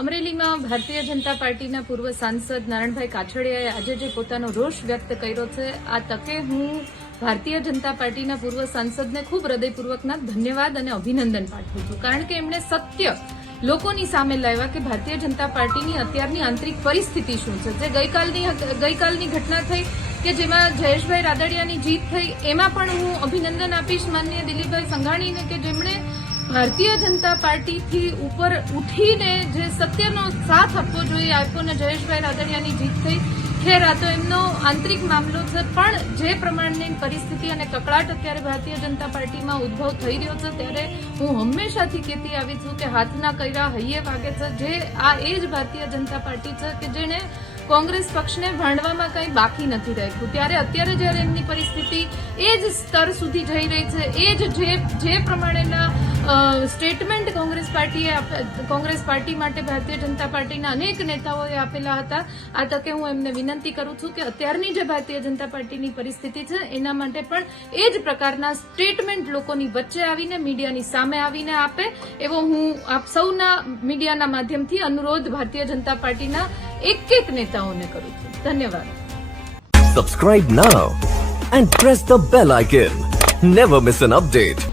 અમરેલીમાં ભારતીય જનતા પાર્ટીના પૂર્વ સાંસદ નારણભાઈ કાછડિયાએ આજે જે પોતાનો રોષ વ્યક્ત કર્યો છે, આ તકે હું ભારતીય જનતા પાર્ટીના પૂર્વ સાંસદને ખૂબ હૃદયપૂર્વકના ધન્યવાદ અને અભિનંદન પાઠવું છું. કારણ કે એમણે સત્ય લોકોની સામે લાવ્યા કે ભારતીય જનતા પાર્ટીની અત્યારની આંતરિક પરિસ્થિતિ શું છે. જે ગઈકાલની ગઈકાલની ઘટના થઈ કે જેમાં જયેશભાઈ રાદડિયાની જીત થઈ, એમાં પણ હું અભિનંદન આપીશ માનનીય દિલીપભાઈ સંઘાણીને કે જેમણે ભારતીય જનતા પાર્ટીથી ઉપર ઉઠીને જે સત્યનો સાથ આપવો જોઈએ આપ્યો ને જયેશભાઈ રાદડિયાની જીત થઈ, ખેર, આ તો એમનો આંતરિક મામલો છે, પણ જે પ્રમાણની પરિસ્થિતિ અને કકળાટ અત્યારે ભારતીય જનતા પાર્ટીમાં ઉદ્ભવ થઈ રહ્યો છે, ત્યારે હું હંમેશાથી કહેતી આવી છું કે હાથના કર્યા હૈયે વાગે છે, જે આ એ જ ભારતીય જનતા પાર્ટી છે કે જેણે કોંગ્રેસ પક્ષને ભાંડવામાં કંઈ બાકી નથી રાખ્યું. ત્યારે અત્યારે જ્યારે એમની પરિસ્થિતિ એ જ સ્તર સુધી જઈ રહી છે, એ જ જે જે પ્રમાણેના સ્ટેટમેન્ટ કોંગ્રેસ પાર્ટીએ કોંગ્રેસ પાર્ટી માટે ભારતીય જનતા પાર્ટીના અનેક નેતાઓએ આપેલા હતા આ તકે હું એમને વિનંતી કરું છું કે અત્યારની જે ભારતીય જનતા પાર્ટીની પરિસ્થિતિ છે, એના માટે પણ એ જ પ્રકારના સ્ટેટમેન્ટ લોકોની વચ્ચે આવીને, મીડિયાની સામે આવીને આપે એવો હું આપ સૌના મીડિયાના માધ્યમથી અનુરોધ ભારતીય જનતા પાર્ટીના એક એક નેતાઓને કરું છું ધન્યવાદ Subscribe now and press the bell icon. Never miss an update.